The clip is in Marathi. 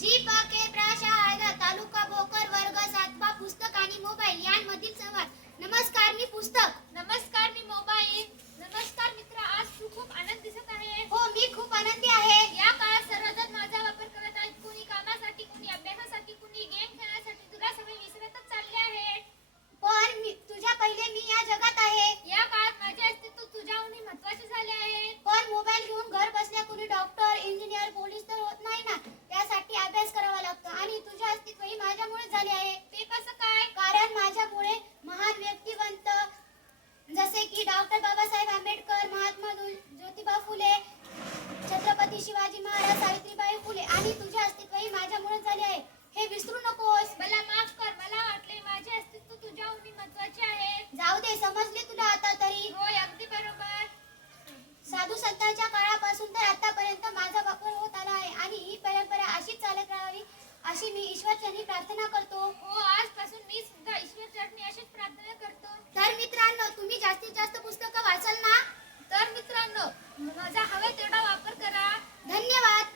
जी प के प्राशा आळगा तालुका भोकर वर्ग 7 पुस्तक आणि मोबाईल यांमधील संवाद. नमस्कार, मी पुस्तक. नमस्कार, मी मोबाईल. नमस्कार मित्र, आज तू खूप आनंद दिसत आहे. हो, मी खूप आनंदी आहे. या काळात सर्वजण माझा वापर करत आहेत. कुणी कामासाठी, कुणी अभ्यासासाठी, कुणी गेम खेळण्यासाठी. तुला सगळे विसरतच चालले आहे. पण तुझ्या पहिले मी या जगात आहे. या काळात माझे अस्तित्व तुझ्याहून महत्त्वाचे झाले आहे. पण मोबाईल घेऊन घर बसल्या कुणी डॉक्टर, इंजिनियर, पोलीस तर होत नाही ना. त्यासाठी अभ्यास करावा लागतो आणि तुझे अस्तित्वही माझ्यामुळे झाले आहे. ते कसं काय? कारण माझ्यामुळे महान व्यक्तिवंत जसे की डॉक्टर बाबासाहेब आंबेडकर, महात्मा ज्योतिबा फुले, छत्रपती शिवाजी महाराज, सावित्रीबाई फुले आणि तुझे अस्तित्वही माझ्यामुळे झाले आहे. हे विसरू नकोस. मला माफ कर, मला वाटले माझे अस्तित्व तुझ्याहून महत्त्वाचे आहे. जाऊ दे, समजले तुला आता तरी. होय, अगदी बरोबर. साधू संतांच्या काळापासून तर आतापर्यंत माझा वापर होत आला आहे आणि ही परंपरा अशीच चालत राहावी अशी मी ईश्वरचरणी प्रार्थना करतो. हो, आजपासून मी सुद्धा ईश्वरचरणी अशीच प्रार्थना करतो. तर मित्रांनो, तुम्ही जास्तीत जास्त पुस्तकं वाचाल ना? तर मित्रांनो, माझा हवा तेवढा वापर करा. धन्यवाद.